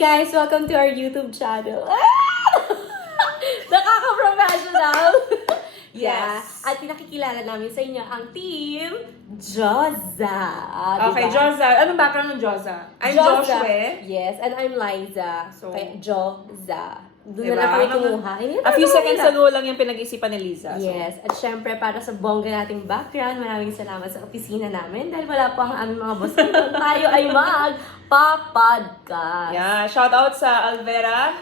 guys! Welcome to our YouTube channel. Nakaka-professional! Yes. At pinakikilala namin sa inyo ang team Joza. Okay, Joza. Anong background ng Joza? I'm Joza. Joshua. Yes, and I'm Liza. So, Kaya Joza. Doon Diba? na lang kami kumuha. A few seconds ago lang yung pinag-isipan ni Liza. Yes, at syempre para sa bongga nating background, maraming salamat sa opisina namin dahil wala po ang aming mga boss dito. Tayo ay mag-podcast. Yeah, shout out sa Alvera.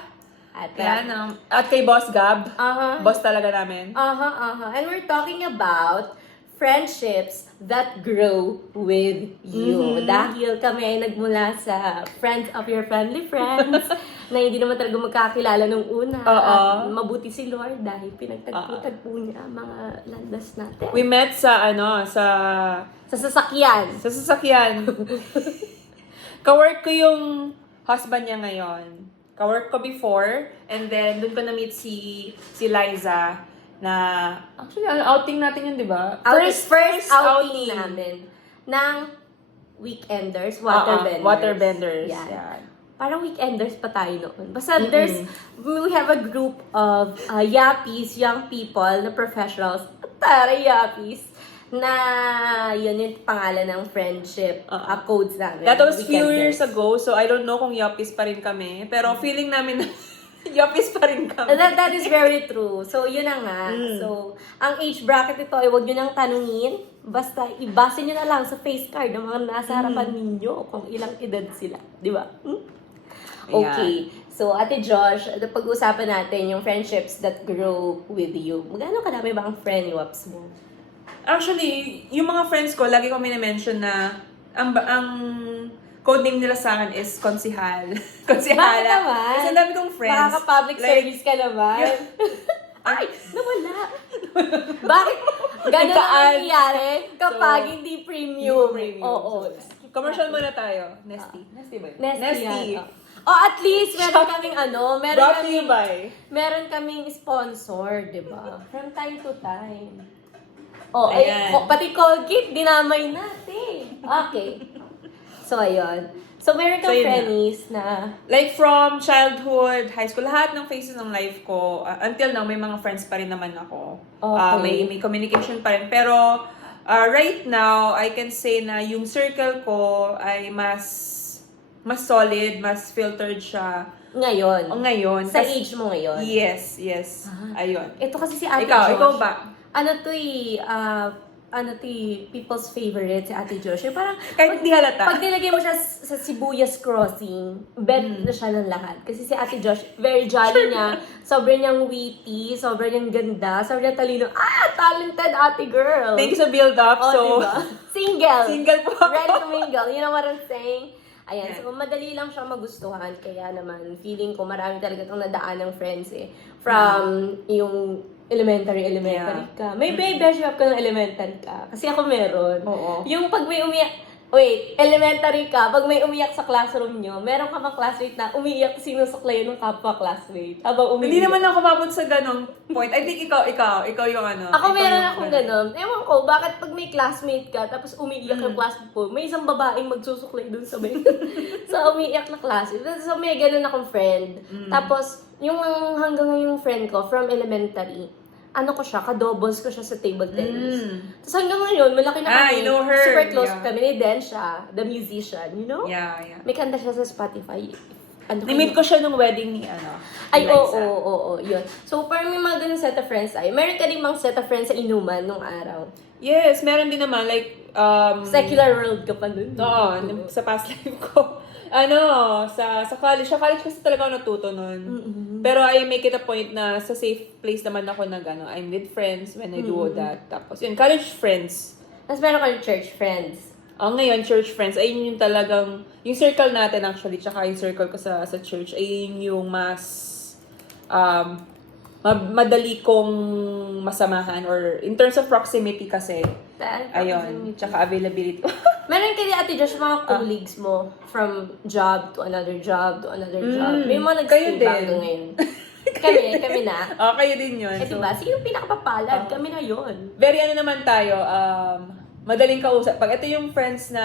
At At kay Boss Gab. Aha. Boss talaga namin. And we're talking about friendships that grow with you. Dahil kami ay nagmula sa friends of your friendly friends na hindi naman talaga magkakilala nung una. At mabuti si Lord dahil pinagtagpo niya ang mga landas natin. We met sa Sa sasakyan. sa sasakyan. Kawork ko yung husband niya ngayon. Kawork ko before, and then doon ko na-meet si Liza na actually outing natin yun, di ba? First outing namin ng Weekenders, Waterbenders. Waterbenders. Yan. Yan. Parang Weekenders pa tayo noon. Basta we have a group of yappies, young people, na professionals, yappies, na yun yung pangalan ng friendship codes namin. That was few Weekenders. years ago, so I don't know kung yuppies pa rin kami. Pero feeling namin na yuppies pa rin kami. That is very true. So, yun na nga. So, ang age bracket ito ay huwag nyo nang tanungin. Basta, ibase nyo na lang sa face card ng mga nasa harapan ninyo kung ilang edad sila. Di ba? Okay. So, Ate Josh, pag-uusapan natin yung friendships that grow with you. Magkano kadami ba ang friend waps mo? Actually, yung mga friends ko, lagi ko minimension na ang codename nila sa akin is konsihal. Konsihala. Bakit naman? Kasi ang dami kong friends. Makaka-public service ka naman. Ay, nawala. Bakit? Ganun ang nangyayari kapag hindi premium. Oo. Commercial muna tayo. Nesty. Nesty ba yun? Nesty. At least meron kaming Brought to you by. meron kaming sponsor, 'di ba? From time to time. Ayan. Pati Colgate dinamay natin. Okay. So ayun. So meron kang So, yun friends na Like from childhood, high school, lahat ng phases ng life ko, until now, may mga friends pa rin naman ako. Okay. May communication pa rin. Pero right now, I can say na yung circle ko ay mas solid, mas filtered siya. ngayon. Ngayon. Sa age mo ngayon. Yes. Ayun. Ito kasi si Ate Ikaw Josh. ba? People's favorite, si Ate Josh. Yung parang, Kahit hindi halata. pag nilagay mo siya sa Sibuyas Crossing, bet na siya ng lahat. Kasi si Ate Josh, very jolly niya. Sobrang niyang witty, sobrang niyang ganda, sobrang niyang talino. Talented ate girl! Thank you sa build-up. So, Diba? Single! Single po ako. Ready to mingle. You know what I'm saying? Ayan, so madali lang siyang magustuhan. Kaya naman, feeling ko marami talaga itong nadaan ng friends eh. From yung elementary ka. May beshi up ka ng elementary ka. Kasi ako meron. Oo. Yung pag may elementary ka, pag may umiyak sa classroom nyo, meron ka bang classmate na umiiyak sinusuklayan ng kapwa classmate habang umiiyak? Hindi naman ako mabot sa ganong point. I think ikaw yung ano. Ako ikaw meron yung akong ganun. Ewan ko, bakit pag may classmate ka, tapos umiiyak yung classmate po, may isang babaeng magsusuklay dun sa sa umiiyak na classmate. So may ganun akong friend. Tapos, yung hanggang ngayong friend ko, from elementary, kadoubles ko siya sa table tennis. Tapos hanggang ngayon, malaki na kami. I know her. Super close Yeah. kami ni Densha, the musician, you know? Yeah. May kanta siya sa Spotify. Nimit ko siya nung wedding ni Ay, Liza. oo, yun. So, parang may mga ganun set of friends tayo. Meron ka din mga set of friends sa inuman nung araw. Yes, meron din naman. Like, Secular world ka pa nun. Oo, sa past life ko. Sa college. Sa college kasi talaga ako natuto nun. Pero I make it a point na sa safe place naman ako I'm with friends when I do that. Tapos yun, college friends. Tapos meron ka church friends. Ngayon, church friends, ayun yung talagang, yung circle natin actually, tsaka yung circle ko sa church, ayun yung mas, madali kong masamahan or in terms of proximity kasi, ayun, tsaka availability. Meron ka din, Ate Josh, mga colleagues mo from job to another job to another job. May mga kayo nag-stay din. bago ngayon. kami na. Kayo din yun. Diba? Sino pinakapapalad? Kami na yun. Very naman tayo, madaling kausap. Pag ito yung friends na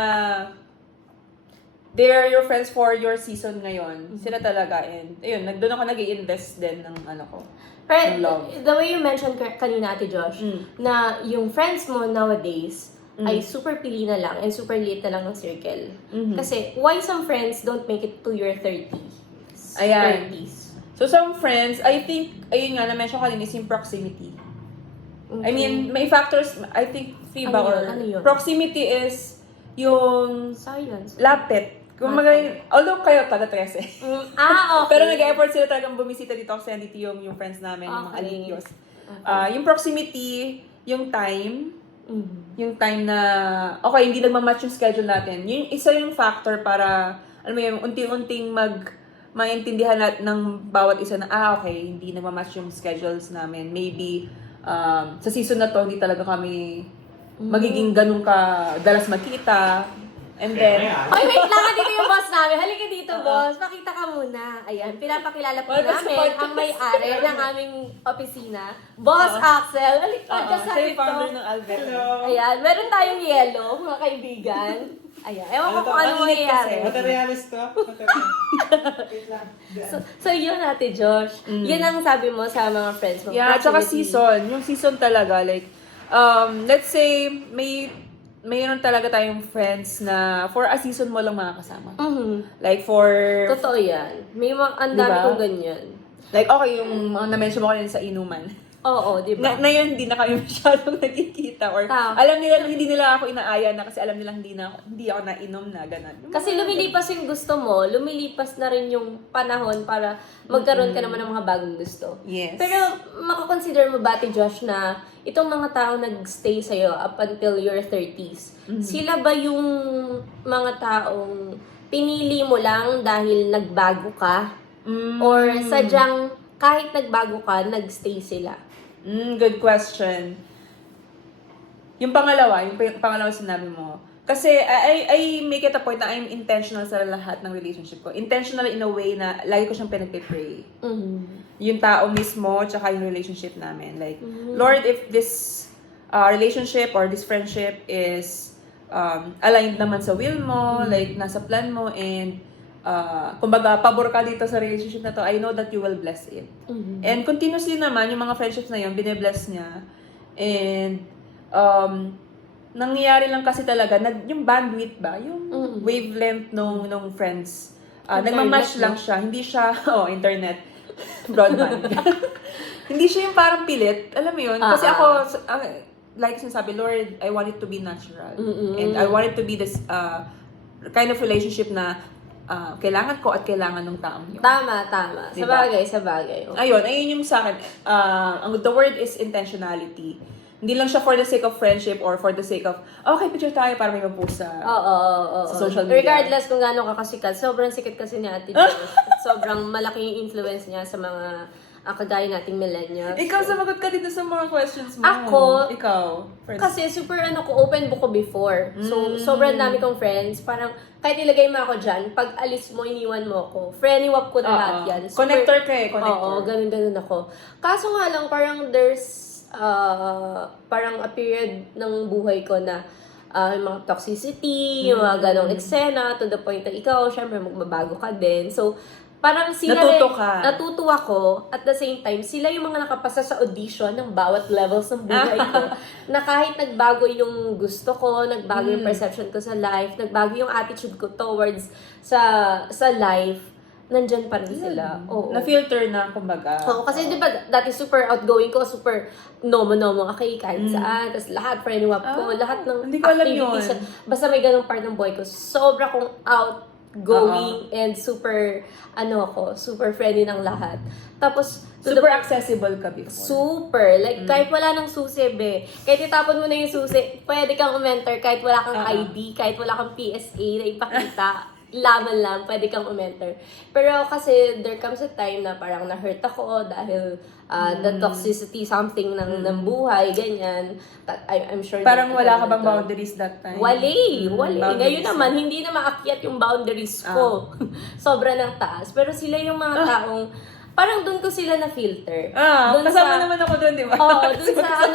they're your friends for your season ngayon. Sila talaga. And, ayun, doon ako nag-i-invest din ng ano ko. Pero ng love. the way you mentioned kanina, Ate Josh, na yung friends mo nowadays ay super pili na lang and super liit na lang ng circle. Kasi, why some friends don't make it to your 30s? Ayan. 30s? So, some friends, I think, ayun nga, na-mention kanina is yung proximity. I mean, may factors, I think, three ba? Ano yun? Or Ano yun? proximity is yung Science. lapit. Kung although kayo taga-13. Okay. Pero nag-effort sila talagang bumisita dito kasi dito yung friends namin, yung mga Okay. aligyos. Yung proximity, yung time, yung time na, okay, hindi nagmamatch yung schedule natin. Yung isa yung factor para, alam mo yun, unti-unting maintindihan natin ng bawat isa na, okay, hindi nagmamatch yung schedules namin. Maybe, sa season na to, hindi talaga kami magiging ganun ka dalas magkita. And then, Ay, wait lang. Dito yung boss namin. Halika dito, boss. Pakita ka muna. Ayan, pinapakilala po Welcome sa namin podcast. ang may-ari ng aming opisina. Boss Axel. Halika ka sa siya yung ito. founder ng Alvet. Ayan, meron tayong yellow, mga kaibigan. Ayan, ewan ko kung ano Mainit kasi. mangyayari. Materialis to. Wait lang. So yun, Ate Josh. Yun ang sabi mo sa mga friends mo. Yeah, tsaka Proximity. season. Yung season talaga, like, let's say, mayroon talaga tayong friends na for a season mo lang makakasama. Like, for, Totoo yan. May mga, ang dami Diba? kong ganyan. like, okay, yung na-mention mo kanina sa inuman. Oo, di ba? Na yun, hindi na kami masyadong nagkikita. Or, Tama. alam nila, hindi nila ako inaaya na kasi alam nila hindi ako nainom na, ganun. Kasi lumilipas yung gusto mo, lumilipas na rin yung panahon para magkaroon ka naman ng mga bagong gusto. Yes. Pero makakonsider mo ba, Ate Josh, na itong mga tao nag-stay sa'yo up until your 30s, sila ba yung mga taong pinili mo lang dahil nagbago ka? Or sadyang kahit nagbago ka, nagstay sila? Good question. Yung pangalawa sinabi mo. Kasi I make it a point na I'm intentional sa lahat ng relationship ko. Intentional in a way na lagi ko siyang pinagpipray. Yung tao mismo, tsaka yung relationship namin. Like, Lord, if this relationship or this friendship is aligned naman sa will mo, like, nasa plan mo, and kumbaga, pabor ka dito sa relationship na to, I know that you will bless it. And continuously naman, yung mga friendships na yun, bine-bless niya. And, nangyayari lang kasi talaga, yung bandwidth ba? Yung wavelength nung friends. Nagmamatch lang siya. Hindi siya, internet. Broadband. Hindi siya yung parang pilit. Alam mo yun? Kasi ako, like sinasabi, Lord, I want it to be natural. And I want it to be this kind of relationship na kailangan ko at kailangan ng taong yun. Tama. Diba? Sa bagay. Ayun yung sa akin. The word is intentionality. Hindi lang siya for the sake of friendship or for the sake of, okay, picture tayo para may mag-post sa sa social media. Regardless kung gaano ka kasikat, sobrang sikat kasi ni Ate Josh. At sobrang malaki yung influence niya sa mga kagaya nating millennials. Ikaw, sumagot ka dito sa mga questions mo. Ako, Ikaw. Friends. Kasi super open book ko before. So, sobrang dami kong friends. Parang, kahit ilagay mo ako dyan, pag alis mo, iniwan mo ako. Friendly-wap ko na lahat yan. Connector ka eh, connector. Oo, ganun ako. Kaso nga lang, parang there's, parang a period ng buhay ko na yung mga toxicity, yung mga ganong eksena, to the point na ikaw, syempre, magbabago ka din. So, parang sila natuto ako, at the same time, sila yung mga nakapasa sa audition ng bawat levels ng buhay ko. Na kahit nagbago yung gusto ko, nagbago yung perception ko sa life, nagbago yung attitude ko towards sa life, nandyan pa rin sila. Oo. Na-filter na, kumbaga. Oo, kasi di ba dati super outgoing ko, super nomo-nomo okay, kahit saan, tapos lahat, friend-wap ko, lahat ng hindi ko alam activities. yun. Basta may ganong part ng buhay ko, sobra kong outgoing and super, super friendly ng lahat. Tapos, Super accessible ka before. super. Like, kahit wala nang susi, be. Kahit itapon mo na yung susi, pwede kang umenter kahit wala kang ID, kahit wala kang PSA na ipakita. Laman lang, pwede kang umenter. Pero kasi, there comes a time na parang na-hurt ako dahil the toxicity, something ng buhay, ganyan. I'm sure Parang wala ka bang to. boundaries that time? Wali. Boundaries. Ngayon naman, hindi na maakyat yung boundaries ko. Sobra ng taas. Pero sila yung mga taong, parang doon ko sila na-filter. Dun kasama naman ako doon, di ba? Oo, doon sa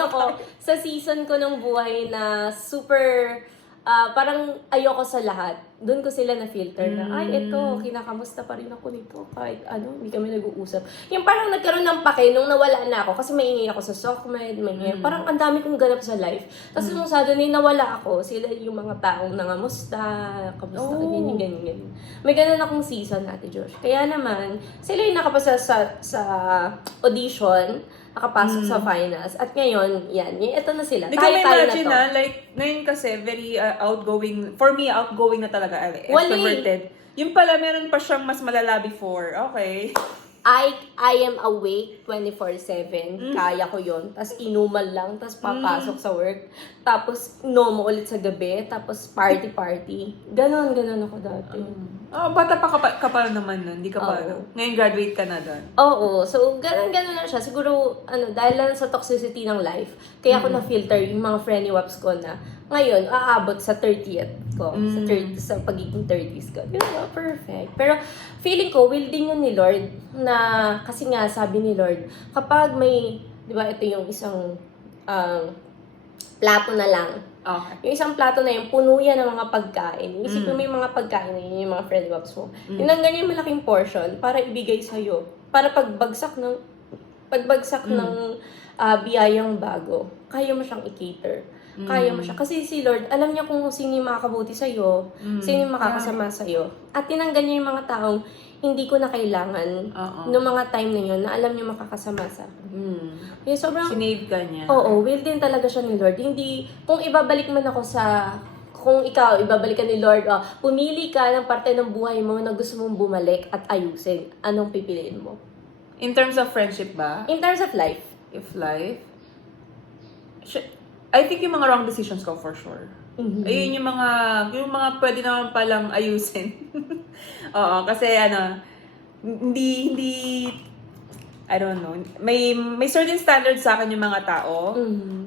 sa season ko ng buhay na super, parang ayoko sa lahat. doon ko sila na-filter na, ay, eto, kinakamusta pa rin ako nito. Kahit hindi kami nag-uusap. Yung parang nagkaroon ng pake nung nawala na ako. Kasi maingay ako sa SOCMED, parang ang dami kong ganap sa life. Tapos nung suddenly nawala ako, sila yung mga taong nangamusta, kamusta, ganyan. May ganun akong season, Ate Josh. Kaya naman, sila yung nakapasa sa audition, nakapasok sa finals. At ngayon, ito na sila. Hindi ko Tayo na imagine to. like, ngayon kasi, very outgoing. For me, outgoing na talaga. Extroverted. Yung pala, meron pa siyang mas malala before. Okay. I am awake 24/7. Kaya ko yon. Tapos inumal lang. Tapos papasok sa work. Tapos mo ulit sa gabi. Tapos party. Ganon ako dati. Bata pa ka pa naman nun. Hindi ka pa, Oo. ngayon graduate ka na doon. Oo. So, ganon na siya. Siguro, dahil lang sa toxicity ng life, kaya ako na-filter yung mga friendly waps ko na ngayon, aabot sa 30th ko. Sa pagiging 30s ko. Perfect. Pero, feeling ko, will din yun ni Lord na, kasi nga, sabi ni Lord, kapag may, di ba, ito yung isang plato na lang. Okay. Yung isang plato na yun, puno yan ng mga pagkain. Isipin mo yung mga pagkain na yun, yung mga friendly waps mo. Tinanggal niya yung malaking portion para ibigay sa'yo. Para pagbagsak ng biyayang bago, kaya mo siyang i-cater. Kaya mo siya. Kasi si Lord, alam niya kung sino yung makakabuti sa'yo, sino yung makakasama sa'yo. At tinanggal niya yung mga taong hindi ko na kailangan noong mga time na yun na alam niya makakasama sa akin. Kaya sobrang... Sinave ka niya. Oo, will din talaga siya ni Lord. Hindi, kung ibabalik man ako kung ikaw, ibabalik ka ni Lord, pumili ka ng parte ng buhay mo na gusto mong bumalik at ayusin. Anong pipiliin mo? In terms of friendship ba? In terms of life. If life? I think yung mga wrong decisions ko for sure. Ayun yung mga pwede naman palang ayusin. Oo, kasi hindi, I don't know, may certain standards sa akin yung mga tao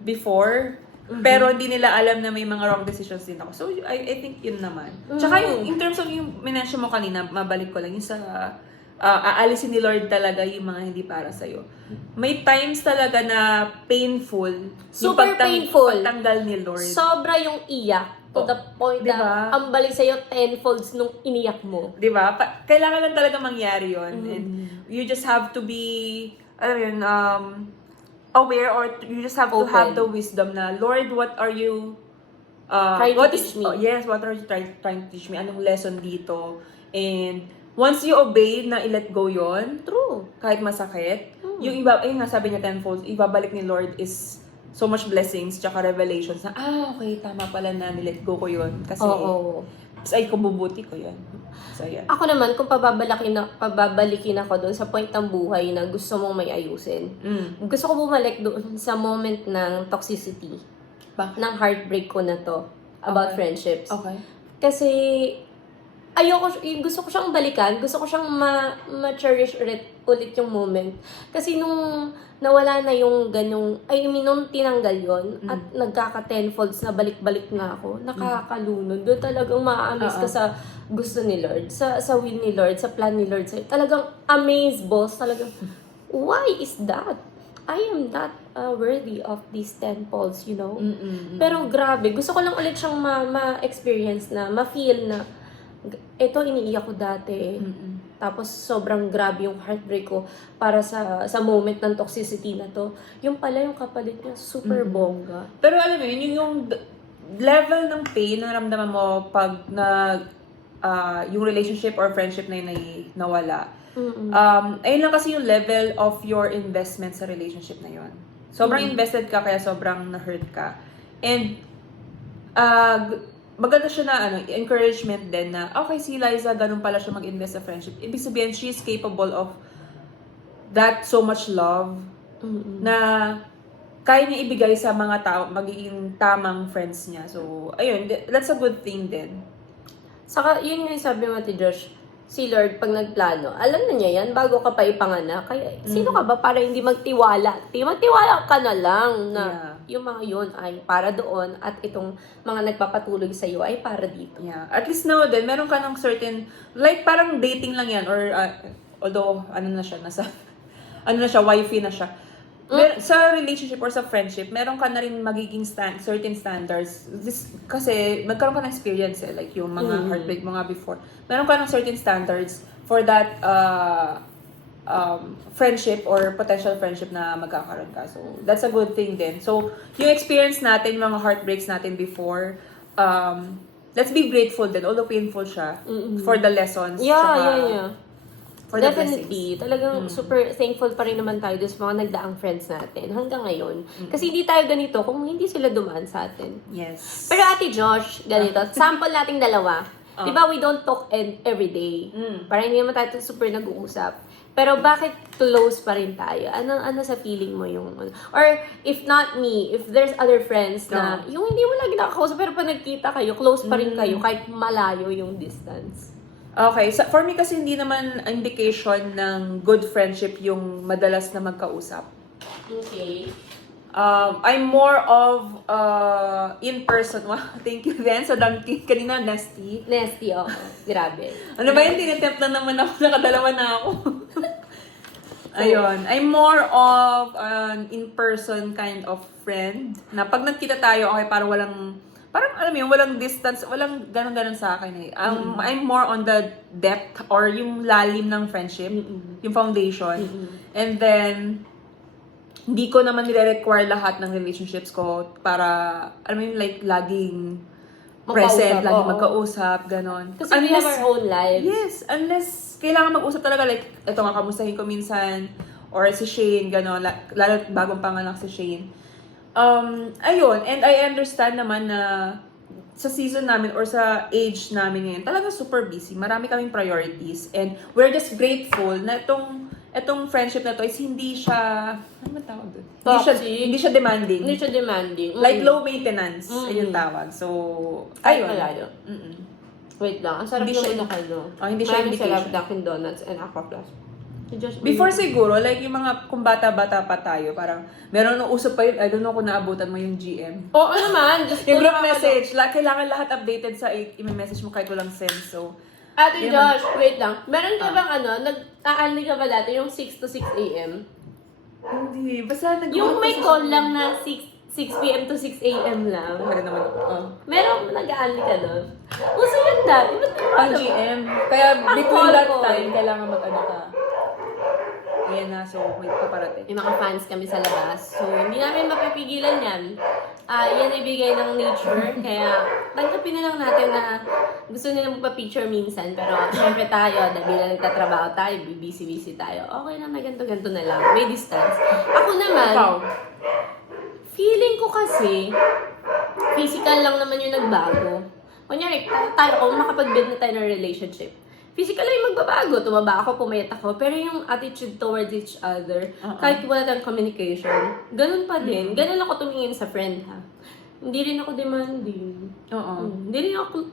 before, pero hindi nila alam na may mga wrong decisions din ako. So, I think yun naman. Tsaka yung, in terms of yung minensyon mo kanina, mabalik ko lang yung sa aalisin ni Lord talaga yung mga hindi para sa'yo. May times talaga na painful. Super painful. Pagtanggal ni Lord. Sobra yung iyak to the point diba? na ang balik sa'yo tenfolds nung iniyak mo. Diba? Kailangan lang talaga mangyari yun. And you just have to be, aware, or you just have to Open. have the wisdom na, Lord, what are you Trying to teach me. Yes, what are you trying to teach me? Anong lesson dito? And once you obey na i-let go yon, True. kahit masakit, yung ayun nga sabi niya tenfold, ibabalik ni Lord is so much blessings tsaka revelations na, okay, tama pala na nilet go ko yun. Kasi, ay, kumubuti ko yun. So, yeah. Ako naman, kung pababalikin ako doon sa point ng buhay na gusto mong may ayusin, gusto ko bumalik doon sa moment ng toxicity. Bakit? Ng heartbreak ko na to about friendships. Okay. Kasi, gusto ko siyang balikan, gusto ko siyang ma-cherish ulit yung moment. Kasi nung nawala na yung nung tinanggal yon at nagkaka-tenfolds na balik-balik na ako, nakakalunod. Doon talagang ma-amaze ka sa gusto ni Lord, sa will ni Lord, sa plan ni Lord. Talagang amazed, boss. Talagang, why is that? I am not worthy of these tenfolds, you know? Pero grabe, gusto ko lang ulit siyang ma-experience na, ma-feel na, ito iniiyak ko dati. Tapos sobrang grabe yung heartbreak ko para sa moment ng toxicity na to. Yung pala yung kapalit niya, super bongga. Pero alam mo yun, yung level ng pain na naramdaman mo pag yung relationship or friendship na yun ay nawala. Ayun lang kasi yung level of your investment sa relationship na yun. Sobrang invested ka kaya sobrang na-hurt ka. And maganda siya na encouragement din na, okay, si Liza, ganun pala siya mag-invest sa friendship. Ibig sabihin, she is capable of that so much love na kaya niya ibigay sa mga tao, magiging tamang friends niya. So, ayun, that's a good thing din. Saka, yun yung sabi mo, Ate Josh, si Lord, pag nagplano, alam na niya yan bago ka pa ipanganak. Kaya, sino ka ba para hindi magtiwala? Magtiwala ka na lang na yung mga yun ay para doon at itong mga nagpapatuloy sa iyo ay para dito. Yeah. At least now din, meron ka ng certain, like parang dating lang yan or although, wifey na siya. Sa relationship or sa friendship, meron ka na rin magiging certain standards. Kasi magkaroon ka ng experience like yung mga heartbreak mo nga before. Meron ka ng certain standards for that friendship or potential friendship na magkakaroon ka. So, that's a good thing din. So, yung experience natin, yung mga heartbreaks natin before, let's be grateful din, although painful siya, for the lessons. Yeah. For the Definitely. Talagang super thankful pa rin naman tayo sa mga nagdaang friends natin hanggang ngayon. Kasi hindi tayo ganito kung hindi sila dumaan sa atin. Yes. Pero Ate Josh, ganito. Sample nating dalawa. Di ba we don't talk every day? Parang hindi naman tayo super nag-uusap. Pero bakit close pa rin tayo? Ano sa feeling mo yung... Or if not me, if there's other friends na yung hindi mo lagi nakakausap pero pag nagkita kayo, close pa rin kayo kahit malayo yung distance. Okay, so for me kasi hindi naman indication ng good friendship yung madalas na magkausap. Okay. I'm more of in-person. Wow, thank you then. So, kanina, Nesty. Nasty, oo. Grabe. Ano ba yun? Tinitempt na naman ako. Nakadalawa na ako. Ayun. I'm more of an in-person kind of friend. Na pag nagkita tayo, okay, parang alam mo yun, walang distance, walang ganun-ganun sa akin eh. I'm more on the depth or yung lalim ng friendship, yung foundation. And then, hindi ko naman nire-require lahat ng relationships ko para, alam mo yun, like, laging present, laging magkausap, ganon. Kasi we have our own lives. Yes, unless kailangan mag-usap talaga, like, eto nga, kamustahin ko minsan, or si Shane, ganon, lalo bagong panganak si Shane. Ayun, and I understand naman na sa season namin or sa age namin ngayon, talaga super busy. Marami kaming priorities. And we're just grateful na itong friendship na to is hindi siya, ano ba tawag doon? Hindi siya demanding. Hindi siya demanding. Like low maintenance, ayun tawag. So, Ayun. ayun. Malayo. Wait lang, ang sarap Hindi naman siya- ng ano. hindi siya Maraming indication. sarap Dunkin' Donuts and Aqua Plus. Before siguro, like yung mga, kung bata-bata pa tayo, parang, meron nung usap pa yun, I don't know kung naabutan mo yung GM. Oo naman. Just Yung group message, kailangan lahat updated sa i-message mo kahit walang sense. So, Ate Yun Josh, wait lang. Meron ka bang nag-aanli ka ba dati yung 6 to 6 a.m.? hindi. Basta Yung may call lang na 6 p.m. to 6 a.m. lang. Meron naman. Meron nag-aanli ka doon? Uso yun dati. Ba't di mo Ang alam? GM. Kaya Ang between call that ko. time, kailangan mag-ano ka. Ayan na, so may paparating. May mga fans kami sa labas. So, hindi namin mapipigilan yan. Yan ay bigay ng nature. Kaya, tanggapin na lang natin na gusto nila magpa-picture minsan. Pero, syempre tayo, dahil bilang nagtatrabaho tayo, busy-busy tayo. Okay lang na ganito-ganito na lang. May distance. Ako naman, Ikaw? feeling ko kasi, physical lang naman yung nagbago. Kunyari, tayo kung makapag-build na tayo ng relationship. Physical lang yung magbabago. Tumaba ako, pumayat ako. Pero yung attitude towards each other, kahit wala tayong communication, ganun pa din. Ganun ako tumingin sa friend, ha? Hindi rin ako demanding. Oo. Hindi rin ako...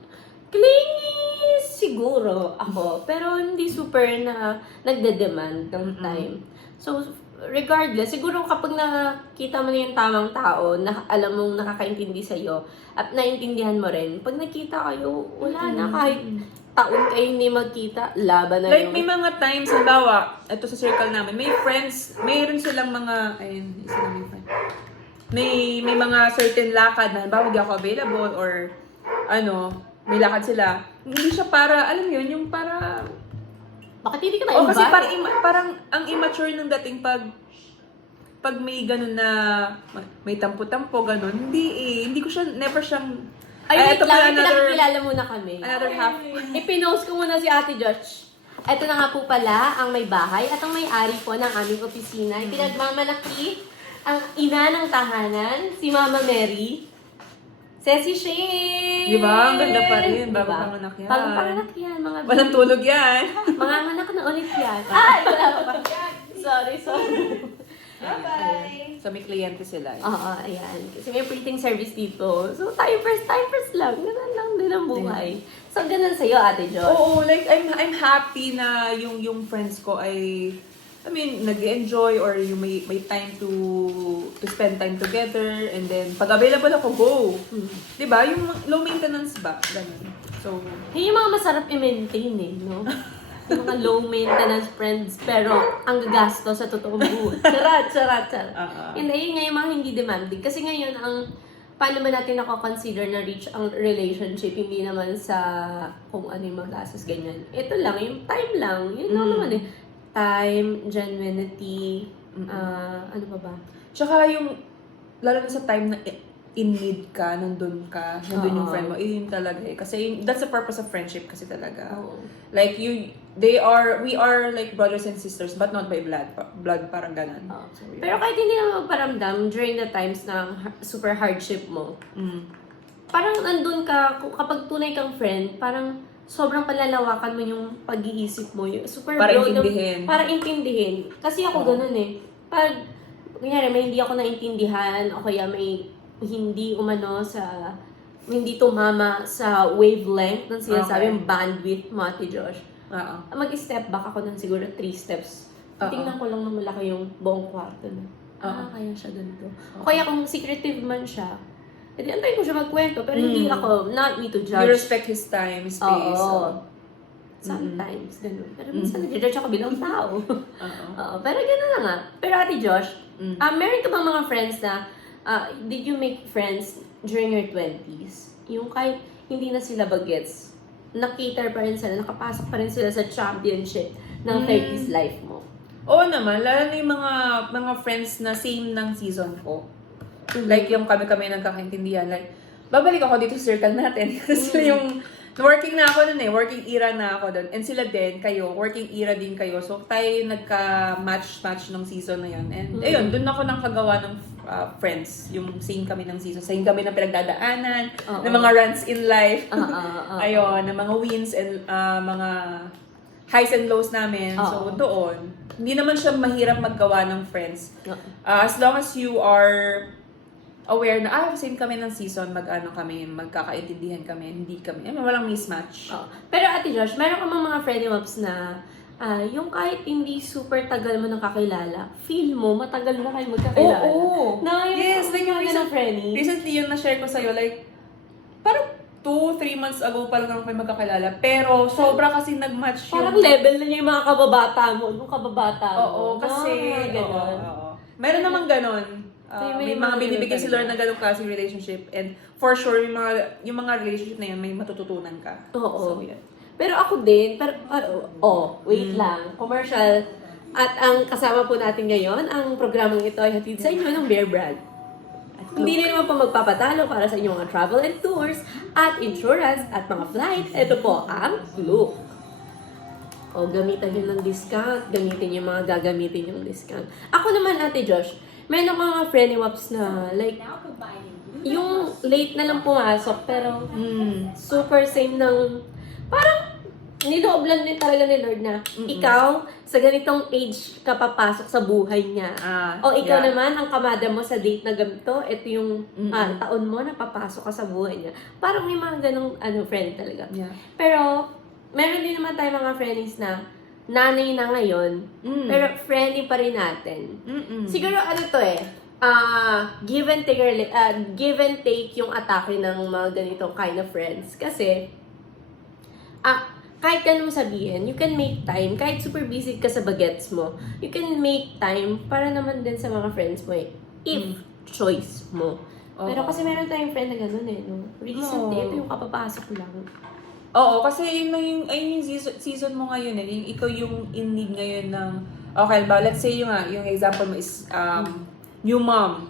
Clingy siguro ako. Pero hindi super na nagde-demand ng time. So, regardless, siguro kapag nakita mo na yung tamang tao, na alam mong nakakaintindi sa'yo, at naintindihan mo rin, pag nakita kayo, wala na kahit taon kayo hindi magkita, laban na Like, yung... may mga times, halimbawa, ito sa circle namin, may friends, mayroon silang mga, ayun, isa lang yung friend. May mga certain lakad na, halimbawa, hindi ako available, or, may lakad sila. Hindi siya para, alam mo yun, yung para... Bakit hindi ka na kasi parang ang immature nung dating pag may ganun na, may tampo-tampo, ganun. Hindi ko siya, never siyang... Ay, wait ito lang, pala pinakikilala muna kami. Another half. Ipinost ko muna si Ate Josh. Ito na nga po pala ang may bahay at ang may-ari po ng aming opisina. Pinagmamalaki ang ina ng tahanan, si Mama Mary. Ceci Shane! Di ba? Ang ganda pa rin. Bago Diba? panganak yan. Bagong panganak yan, mga Walang tulog yan. Mga anak na ulit yan. Ay, wala pa. Sorry. Bye-bye. So, may kliyente sila. Oo, ayan. Kasi may printing service dito. So, timers lang. Ganun lang din ang buhay. So, ganun sa'yo, Ate Josh. Oo, like, I'm happy na yung friends ko ay, I mean, nag-enjoy or yung may time to spend time together, and then, pag available ako, go. Diba? Yung low maintenance ba? Ganun. So, Yun yung mga masarap i-maintain no? Yung mga low maintenance friends, pero ang gagasto sa totoong buhay. Charat. Hindi, yun nga yung mga hindi demanding. Kasi ngayon, paano ba natin consider na reach ang relationship, hindi naman sa kung ano yung magastos, ganyan. Ito lang, yung time lang. Yun lang naman eh. Time, genuinity, ano pa ba? Tsaka yung, lalo na sa time na in need ka, nandun yung friend mo, yun talaga eh. Kasi that's the purpose of friendship kasi talaga. Like, we are like brothers and sisters, but not by blood, parang ganun. Pero kahit hindi naman magparamdam during the times na super hardship mo, parang nandun ka, kapag tunay kang friend, parang sobrang palalawakan mo yung pag-iisip mo. Yung super Para broad intindihin. Para intindihin. Kasi ako ganun eh. Pag, kunyari, may hindi ako naintindihan, o kaya may hindi hindi tumama sa wavelength ng sinasabi yung bandwidth mo, Ate Josh. Mag-step back ako ng siguro 3 steps. Tingnan ko lang na malaki yung buong kwarto na. Kaya siya ganito. O kaya kung secretive man siya, edi antayin ko siya magkwento, pero hindi ako, not me to judge. You respect his time, space. Sometimes, ganun. Pero minsan nag-judge ako bilang tao. Pero ganun na nga. Pero Ate Josh, meron ka bang mga friends na, did you make friends during your 20s? Yung kahit hindi na sila bagets, na-cater pa rin sila, nakapasok pa rin sila sa championship ng 30s life mo. Oo naman, lalo na yung mga friends na same ng season ko. Like yung kami nagkakaintindihan, like, babalik ako dito sa circle natin. Kasi yung working na ako nun eh, working era na ako dun. And sila din, kayo, working era din kayo. So tayo nagka-match nung season na yun. And ayun, dun ako nang kagawa ng friends. Yung same kami ng season. Same kami ng pinagdadaanan, ng mga runs in life. Ayun, ng mga wins and mga highs and lows namin. So doon, hindi naman siya mahirap maggawa ng friends. As long as you are aware na, same kami ng season, magkakaintindihan kami, hindi kami, walang mismatch. Pero Ate Josh, meron ka mga friendly maps na, yung kahit hindi super tagal mo nang kakilala, feel mo, matagal na kayo magkakilala. Oo. Yes, like yung mga friendly. Recently, yun na-share ko sa'yo, like, parang 2-3 months ago pa lang kayo magkakilala, pero sobra kasi nag-match yung... Parang level na yung mga kababata mo, nung kababata mo. Oo, kasi... Ganon. Meron namang ganon. May mga binibigay si Lord na ganong klaseng relationship, and for sure yung mga relationship na yun may matututunan ka. Oo. So, yeah. Pero ako din, wait lang, commercial. At ang kasama po natin ngayon, ang programang ito ay hatid sa inyo ng Bear Brand. At hindi rin naman po magpapatalo para sa inyong mga travel and tours at insurance at mga flight. Ito po ang Klook. O, gamitan nyo ng discount, gamitin yung mga gagamitin yung discount. Ako naman, Ate Josh, meron ako mga friendly waps na, like, yung late na lang pumasok, pero super same ng, parang, niloob lang din talaga ni Lord na, ikaw, sa ganitong age ka papasok sa buhay niya. O ikaw naman, ang kamada mo sa date na ganito, ito yung taon mo na papasok ka sa buhay niya. Parang may mga ganong friend talaga. Yeah. Pero, meron din naman tayo mga friends na, nanay na ngayon, pero friendly pa rin natin. Siguro give and take yung atake ng mga ganitong kind of friends. Kasi, kahit ganun mo sabihin, you can make time, kahit super busy ka sa bagets mo, you can make time para naman din sa mga friends mo eh. If choice mo. Pero kasi meron tayong friend na ganun eh, no? Recently, ito yung kapapasok lang. Oo, kasi ayun yung season mo ngayon eh. Ikaw yung in need ngayon ng, okay ba, let's say yung example mo is new mom.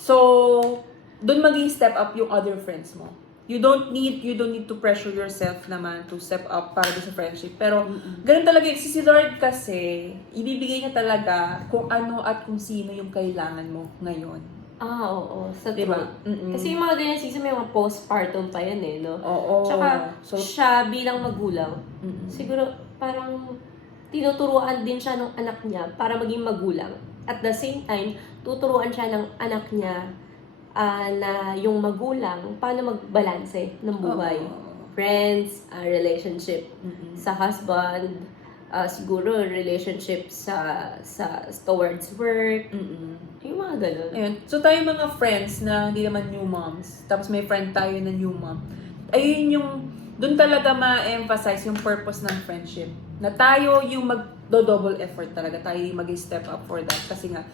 So, doon maging step up yung other friends mo. You don't need to pressure yourself naman to step up para sa friendship. Pero, ganun talaga, si Lord kasi, ibibigay niya talaga kung ano at kung sino yung kailangan mo ngayon. Oo. Sa diba? Kasi yung mga ganyan season, may mga postpartum pa yan eh, no? Oo. Tsaka, siya bilang magulang, siguro parang tinuturuan din siya ng anak niya para maging magulang. At the same time, tuturuan siya ng anak niya na yung magulang, paano magbalanse ng buhay. Friends, relationship sa husband, siguro relationship sa towards work, yung mga ganun. Ayun. So tayo mga friends na hindi naman new moms, tapos may friend tayo na new mom, ayun yung, dun talaga ma-emphasize yung purpose ng friendship. Na tayo yung mag-double effort talaga. Tayo yung mag-step up for that. Kasi nga,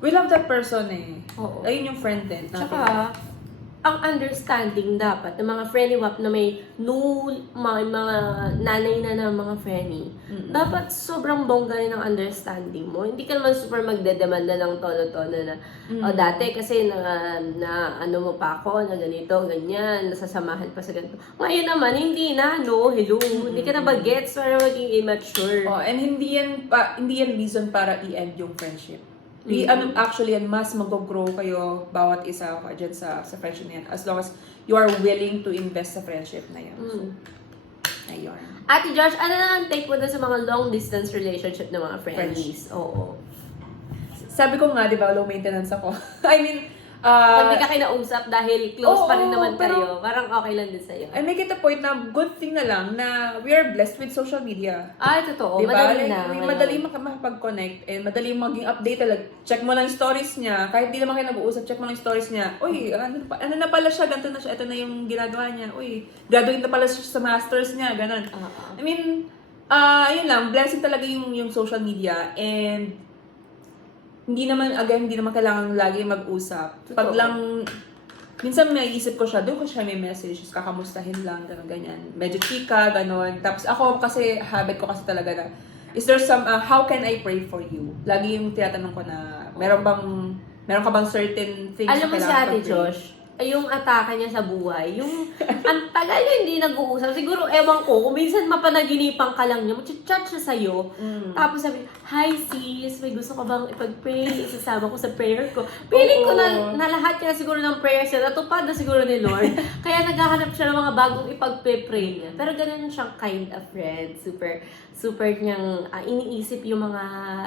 we love that person eh. Oo. Ayun yung friend din. natin. Tsaka, ang understanding dapat ng mga friendly wap na may mga nanay na ng mga friendly, dapat sobrang bongga rin ang understanding mo. Hindi ka naman super magdedemanda ng tono-tono na, o dati kasi na ano mo pa ako, na ganito, ganyan, nasasamahan pa sa ganito. Ngayon naman, hindi na, no, hello, hindi ka na bagets para maging immature. Oh, and hindi yan reason para i-end yung friendship. Actually, mas mag-grow kayo bawat isa dyan sa friendship na yan. As long as you are willing to invest sa friendship na yan. So, ayun. Ate Josh, ano na ang take mo dun sa mga long-distance relationship ng mga friendies? Oo. Sabi ko nga, di ba, low maintenance ako. I mean, Pag di ka kinausap dahil close pa rin oo, naman pero- kayo, parang okay lang din sa'yo. I make it a point na good thing na lang na we are blessed with social media. Ay, totoo. Diba? Madali na. Like, madali makapag-connect and madali maging update. Check mo lang yung stories niya. Kahit di naman kayo nag-uusap, check mo lang yung stories niya. Uy, ano na pala siya, ganito na siya, ito na yung ginagawa niya. Uy, graduate na pala siya sa masters niya, ganun. I mean, yun lang, blessing talaga yung social media and hindi naman kailangan lagi mag-usap. Totoo. Pag lang, minsan may isip ko siya, doon ko siya may message, kakamustahin lang, gano'n, ganyan. Medyo chika, gano'n. Tapos ako kasi, habit ko kasi talaga na, is there some, how can I pray for you? Lagi yung tinatanong ko na, meron ka bang certain things Alam mo si kailangan Ate pag-pray? Josh, yung atake niya sa buhay, yung ang tagal niya hindi nag-uusap. Siguro, ewan ko, kung minsan mapanaginipan ka lang niya, mag-chat siya sa'yo. Tapos sabi, hi sis, may gusto ka bang ipag-pray? Isasama ko sa prayer ko. Feeling ko na lahat niya siguro ng prayers niya, natupad na siguro ni Lord. Kaya naghahanap siya ng mga bagong ipag-pray niya. Pero ganun siyang kind of friend. Super niyang iniisip yung mga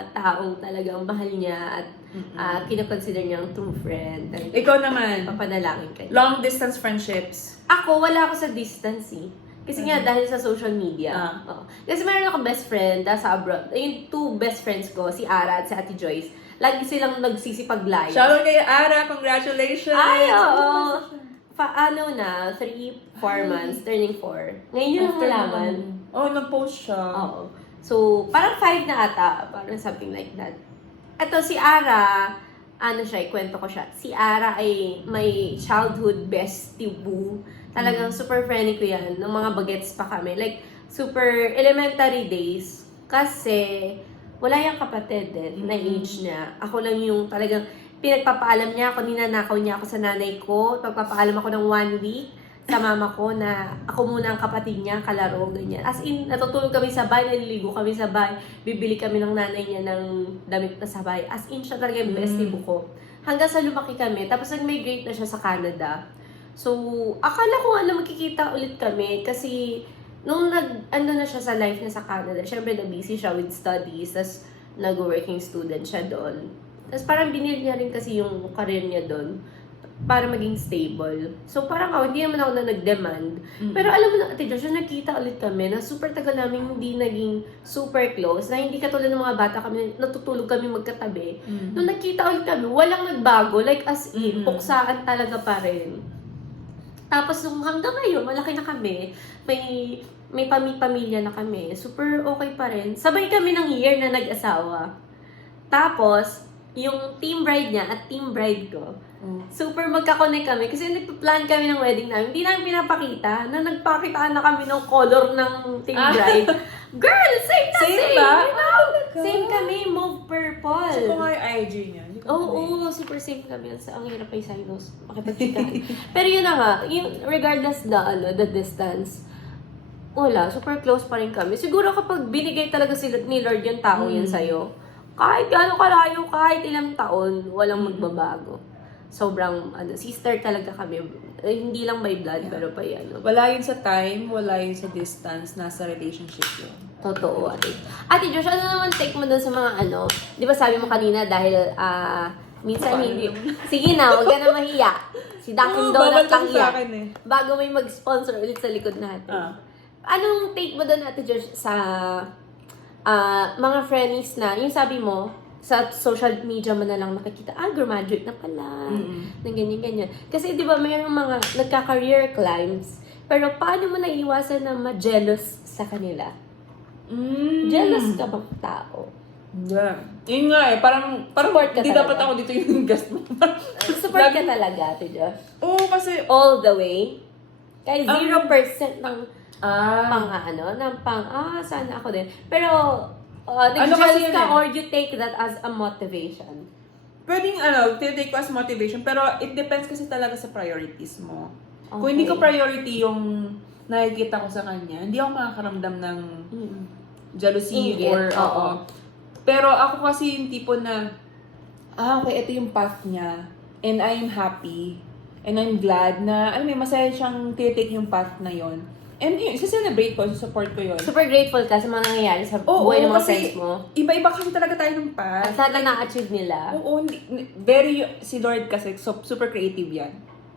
taong talagang mahal niya at kinakonsider niyang true friend. Ikaw naman, Papanalangin kayo. long distance friendships. Ako, wala ako sa distance eh. Kasi nga, dahil sa social media. Oo. Kasi meron ako best friend sa abroad. Yung two best friends ko, si Ara at si Ate Joyce, lagi silang nagsisipag-live. Shoutout kay Ara, congratulations! Ay, oo. Ano na, 3-4 months, turning 4. Ngayon yun ang malaman. Oh, nag-post siya. Oo. So, parang 5 na ata. Parang something like that. Ito, si Ara, kwento ko siya. Si Ara ay may childhood bestie boo. Talagang super friendly ko yan. Nung mga bagets pa kami. Like, super elementary days. Kasi, wala yung kapatid din na age niya. Ako lang yung talagang pinagpapaalam niya ako, ninanakaw niya ako sa nanay ko. Pagpapaalam ako ng 1 week sa mama ko na ako muna ang kapatid niya, kalaro, ganyan. As in, natutulog kami sabay, naliligo kami sabay, bibili kami ng nanay niya ng damit na sabay. As in, siya talaga yung bestie ko. Hanggang sa lumaki kami, tapos nag-migrate na siya sa Canada. So, akala ko nga na magkikita ulit kami kasi nung na siya sa life niya sa Canada, syempre na-busy siya with studies, tapos nag-working student siya doon. Tapos parang binil niya rin kasi yung career niya doon para maging stable. So parang hindi naman ako na nag-demand. Pero alam mo na, Ate Josh, nakita ulit kami na super tagal namin hindi naging super close, na hindi katulad ng mga bata kami, natutulog kami magkatabi. Nung nakita ulit kami, walang nagbago. Like as in, puksaan talaga pa rin. Tapos nung hanggang ngayon, malaki na kami, may pamilya na kami, super okay pa rin. Sabay kami ng year na nag-asawa. Tapos, yung team bride niya at team bride ko, super magkakonect kami kasi nagpa-plan kami ng wedding namin. Hindi namin pinapakita na nagpakitaan na kami ng color ng team bride. Girl, same na same! ba? You know? Same kami, mauve purple. So, kung nga yung IG niya. Oo, super safe kami. Ang hirap ay silos. Makipagchikahan. Pero yun na nga, regardless the distance, wala, super close pa rin kami. Siguro kapag binigay talaga ni Lord yung tao yan sa'yo, kahit gano'ng kalayo, kahit ilang taon, walang magbabago. Sobrang, sister talaga kami. Hindi lang by blood, pero pa yan. Wala yun sa time, wala yun sa distance, nasa relationship yun. Totoo, ate. Ate Josh, ano naman take mo dun sa mga di ba sabi mo kanina dahil, minsan hindi. Sige na, huwag ka na mahiya. Si Dunkin' Donuts lang sa yan. akin eh. Bago may mag-sponsor ulit sa likod natin. Anong take mo dun, Ate Josh, sa mga friends na, yung sabi mo, sa social media mo na lang nakikita, graduate na pala, na ganyan-ganyan. Kasi di ba mayroong mga nagka-career climbs, pero paano mo naiiwasan na ma-jealous sa kanila? Jealous ka bang tao? Hindi. Yun nga eh, parang Support ka hindi talaga. dapat ako dito yung guest mo. Support ka talaga, Ate Josh? Oo, kasi, All the way? Kaya 0% ng sana ako din. Pero, nag-jealous kasi yun ka eh? or you take that as a motivation? pwedeng tinitake ko as motivation, pero it depends kasi talaga sa priorities mo. Kung Okay. hindi ko priority yung nakikita ko sa kanya, hindi ako makakaramdam ng jealousy Inggit, or, oo. Pero ako kasi yung tipo na, okay, ito yung path niya, and I am happy, and I'm glad na, alam mo, masaya siyang tinitake yung path na yon. And yun, isa-celebrate ko, support ko yun. Super grateful ka sa mga nangyayari sa Oo, buhay ng mga kasi friends mo. iba-iba kasi talaga tayo ng path. At sana na-achieve nila. Oo, si Lord kasi, super creative yan.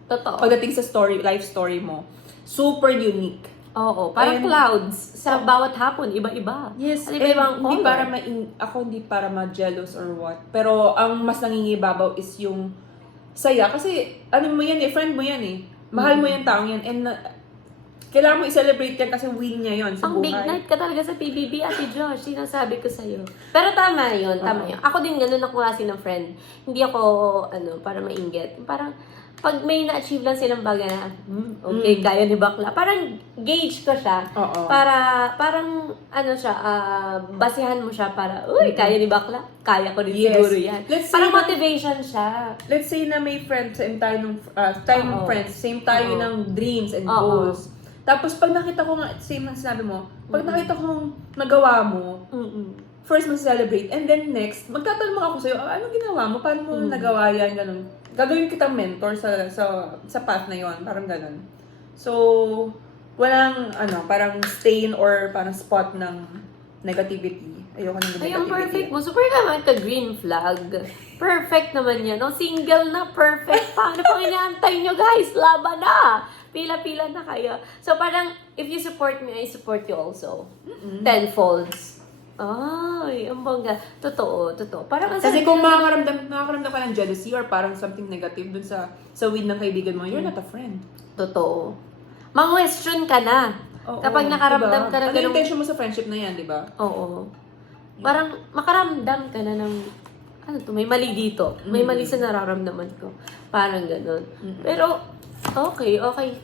Totoo. Pagdating sa life story mo, super unique. Oo, parang And- clouds. Sa bawat hapon, iba-iba. Yes, Ano iba-ibang hindi color. para hindi para ma-jealous or what. Pero ang mas nangingibabaw is yung saya. Kasi, ano mo yan eh, friend mo yan eh. Mahal mo yung taong yan. And kailangan mo i-celebrate yan kasi win niya yon sa Ang buhay. big night ka talaga sa PBB, Ate Josh. Sinasabi ko sa'yo. Pero tama yun, tama yun. Ako din ganun ako klase ng friend. Hindi ako, para mainggit. Parang, pag may na-achieve lang silang bagay na, okay, kaya ni bakla. Parang gauge ko siya. Oo. Parang, basihan mo siya para, uy, kaya ni bakla. Kaya ko din Yes. siguro yan. Let's Parang say na- motivation siya. Let's say na may friends, same tayo ng Oo. friends, same tayo Oo. ng dreams and Oo. goals. Tapos pag nakita ko nga, same ang sinabi mo, pag nakita kong nagawa mo, first mag-celebrate, and then next, magtatanong ako sa'yo, anong ginawa mo? Paano mo nagawa yan? Ganun. Gagawin kitang mentor sa path na yon, parang ganun. So, walang, parang stain or parang spot ng negativity. Ayoko ng negativity. Ay, ang perfect mo. Super naman ka green flag. Perfect naman yan. O, single na, perfect. Paano pang inaantay nyo, guys? Laban na! Pila-pila na kayo. So, parang, if you support me, I support you also. Tenfolds. Ay, ang bongga. Totoo. Parang ang Kasi sarap kung na- makakaramdam ka ng jealousy or parang something negative dun sa win ng kaibigan mo, you're not a friend. Totoo. Mang-question ka na. Oo, Kapag nakaramdam diba? ka na Ano yung ganun. intention mo sa friendship na yan, di ba? Oo. Parang makaramdam ka na ng, may mali dito. May mali sa nararamdaman ko. Parang ganun. Pero, okay.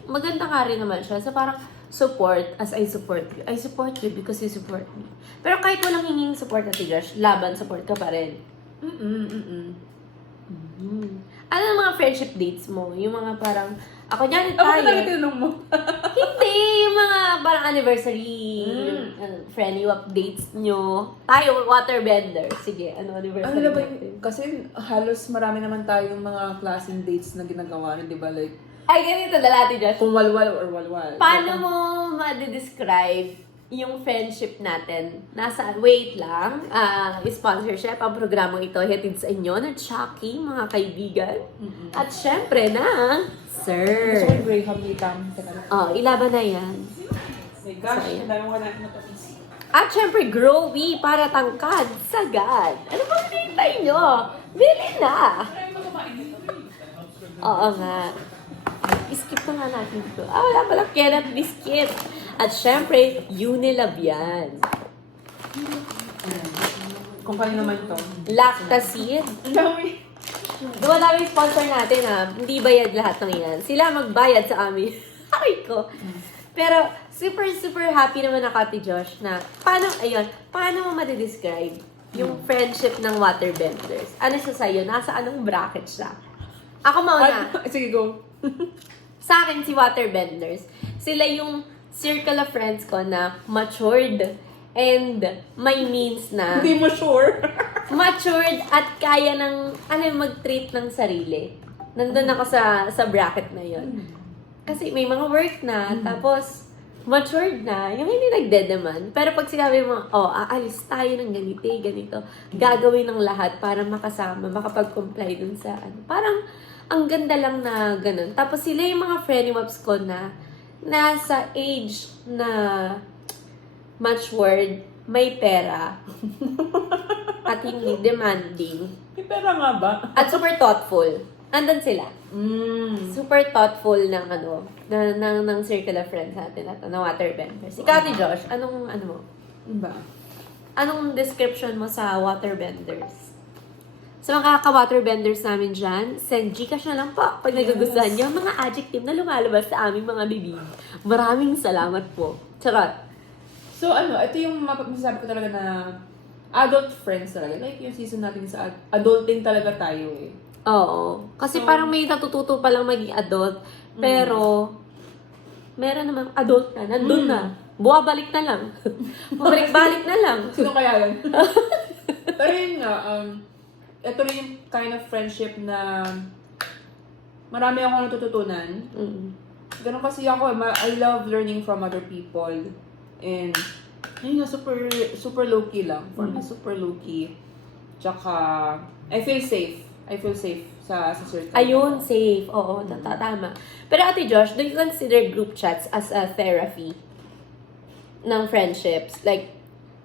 Maganda nga rin naman siya. So parang, support as I support you. I support you because you support me. Pero kahit walang hinging support na Josh, laban, support ka pa rin. Ano ang mga friendship dates mo? Yung mga parang, ako dyan Ako tayo. talaga tinanong mo. Hindi, yung mga parang anniversary, friendly updates nyo. Tayo, waterbender. Sige, anniversary Ano na ba natin? kasi halos marami naman tayong mga klaseng dates na ginagawa rin, di ba? Like, Ay, ganito na Ate Josh. kung walwal or walwal. Paano mo ma-describe yung friendship natin? Wait lang, sponsorship ang programang ito hatid sa inyo ng Chucky, mga kaibigan. At syempre ng Sir. Gusto ko yung Graham Litam. Teka lang. Oh, ilaban na yan. My gosh, Sayang. ang dami ko natin matapis. At syempre, Growy para tangkad, sagad. Ano bang hinihintay nyo? Bili na! Oo nga. Skip na nga natin dito. Wala pala, Kenneth Biscuit. At syempre, Unilab yan. Kung kayo naman to. Lactacid. Ang dami. Diba namin sponsor natin hindi bayad lahat ng yan. Sila magbayad sa amin. Ay ko. Pero super, super happy naman ako, Ate Josh, na paano mo madidescribe yung friendship ng waterbenders? Ano siya sa'yo? Nasa anong bracket siya? Ako mauna. Sige, go. Sa akin, si waterbenders, sila yung circle of friends ko na matured and may means na Hindi mo sure. matured at kaya ng, mag-treat ng sarili. Nandun ako sa bracket na yon. Kasi may mga work na, tapos matured na, yung hindi nagdedeman. Pero pag sinabi mo, aalis tayo ng ganito, gagawin ng lahat para makasama, makapag-comply dun sa Parang, ang ganda lang na ganun. Tapos sila yung mga friendships ko na nasa age na matured, may pera, at hindi demanding, May pera nga ba? at super thoughtful. Andun sila. Super thoughtful ng ng circle of friends natin at ng waterbenders. Ikaw, Ate Josh, anong mo? Ba? Anong description mo sa waterbenders? Sa mga ka-waterbenders namin dyan, send Gcash na lang po pag nagugustuhan nyo ang mga adjective na lumalabas sa aming mga bibig. Maraming salamat po. Charot. So ito yung masasabi ko talaga na adult friends talaga. Like yung season natin sa adulting talaga tayo eh. Oo. Kasi parang may natututo pa lang maging adult, pero meron namang adult na, nandun na. Buwabalik na lang. Bumalik-balik na lang. Sino kaya yun? Pero yun nga, ito rin yung kind of friendship na marami akong natututunan. Ganun kasi ako, I love learning from other people. And, ayun nga, super low-key lang. For me, super low-key. Tsaka, I feel safe sa circle. Ayun, safe. Oo, tama. Pero Ate Josh, do you consider group chats as a therapy ng friendships? Like,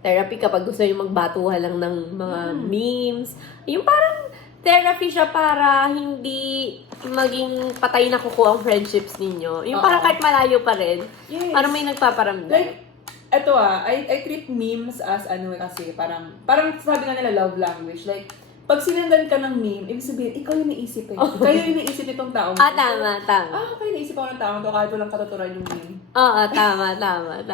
therapy kapag gusto nyo magbatuhan lang ng mga memes. Yung parang therapy siya para hindi maging patay na kuko ang friendships ninyo. Yung parang kahit malayo pa rin, Yes. parang may nagpaparamdam. Like, eto I treat memes as kasi parang sabi nga nila love language. Like, pag sinendan ka ng meme, ibig sabihin, ikaw yung naisip eh. Kayo yung naisip nitong taong to. Tama. Okay, naisip ako ng taong to kahit walang katuturan yung meme. Oo, tama.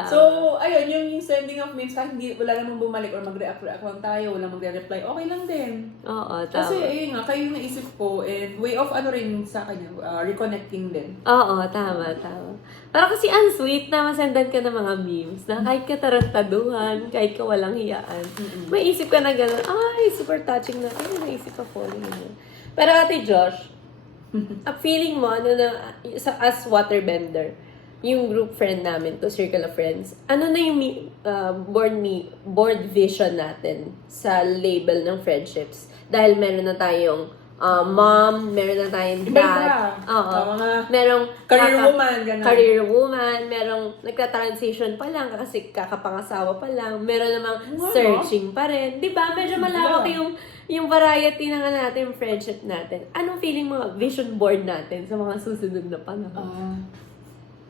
So, ayun, yung sending of memes, kahit wala namang bumalik or mag-react lang tayo, walang magre-reply, okay lang din. Oo, tama. Kasi, ayun nga, kayo yung naisip ko and way of rin sa kanya, reconnecting din. Oo, tama. Parang kasi ang sweet na masendan ka ng mga memes na kahit ka tarantaduhan, kahit ka walang hiyaan. May isip ka na gano'n, ay, super touching na. Ay, naisip ka po. Pero Ate Josh, feeling mo, as waterbender, yung group friend namin, to circle of friends, ano na yung board vision natin sa label ng friendships? Dahil meron na tayong mom, meron na tayong dad. Mga merong career woman, merong nagka-transition pa lang kasi kakapangasawa pa lang. Meron namang searching pa rin. 'Di ba? Medyo malawak yung variety ng natin, friendship natin. Anong feeling mo vision board natin sa mga susunod na panahon?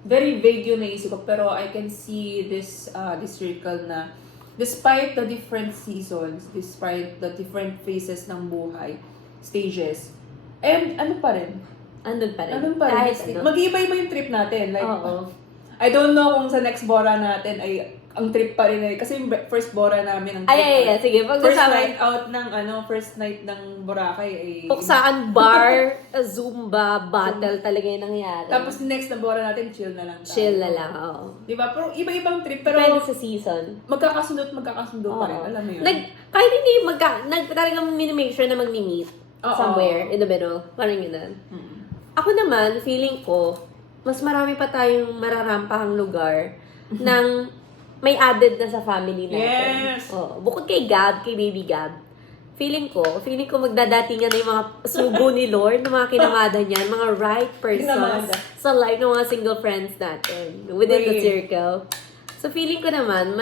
Very vague yung naisip ko, pero I can see this circle na despite the different seasons, despite the different phases ng buhay, stages, and ano pa rin? Andun pa rin. Kahit mag-iiba-iba yung trip natin. Like, I don't know kung sa next Bora natin ay ang trip pa rin eh. Kasi yung first Bora namin ang trip. Ay. Sige, first night ng Boracay ay... Puksaan bar, Zumba, battle talaga yung nangyari. Tapos next na Bora natin, chill na lang tayo. Chill na lang, oo. Diba? Pero iba-ibang trip. Pero Depende sa season. magkakasundo pa rin. Alam mo yun? Kahit hindi talagang minimake sure na mag-meet somewhere in the middle. Parang yun. Ako naman, feeling ko, mas marami pa tayong mararampahang lugar ng may added na sa family natin. Yes! Bukod kay Gab, kay Baby Gab, feeling ko magdadatingan na yung mga sugo ni Lord, ng mga kinamada niyan, mga right persons sa life ng mga single friends natin within the circle. So feeling ko naman,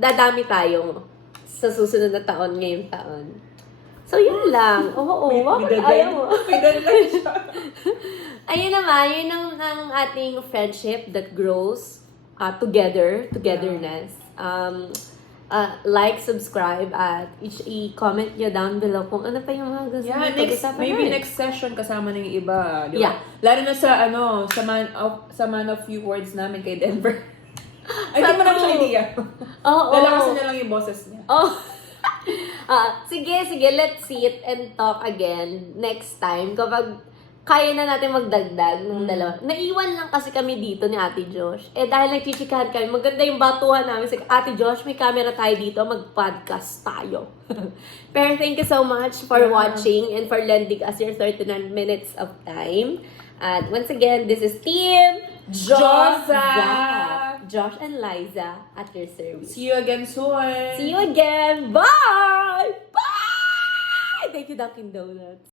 dadami tayong sa susunod na taon, ngayong taon. So yun lang. Bakit ayaw mo? May deadline siya. Ayun naman, yun ang ating friendship that grows togetherness. Like, subscribe, at i-comment nyo down below kung ano pa yung mga gusto nyo pag-usapan maybe namin. next session kasama ng iba, di ba? Yeah. Lalo na sa man of few words namin kay Denver. Ay, hindi mo naman siya idea. Lalakasan niya lang yung boses niya. Sige, let's sit and talk again next time kapag kaya na natin magdagdag ng dalawa. Naiwan lang kasi kami dito ni Ate Josh. Dahil nagchichikahan kami, maganda yung batuhan namin. Sige, Ate Josh, may camera tayo dito, mag-podcast tayo. Pero thank you so much for watching and for lending us your 39 minutes of time. And once again, this is Team Josa! Josh and Liza at your service. See you again soon! See you again! Bye! Bye! Thank you, Dunkin' Donuts.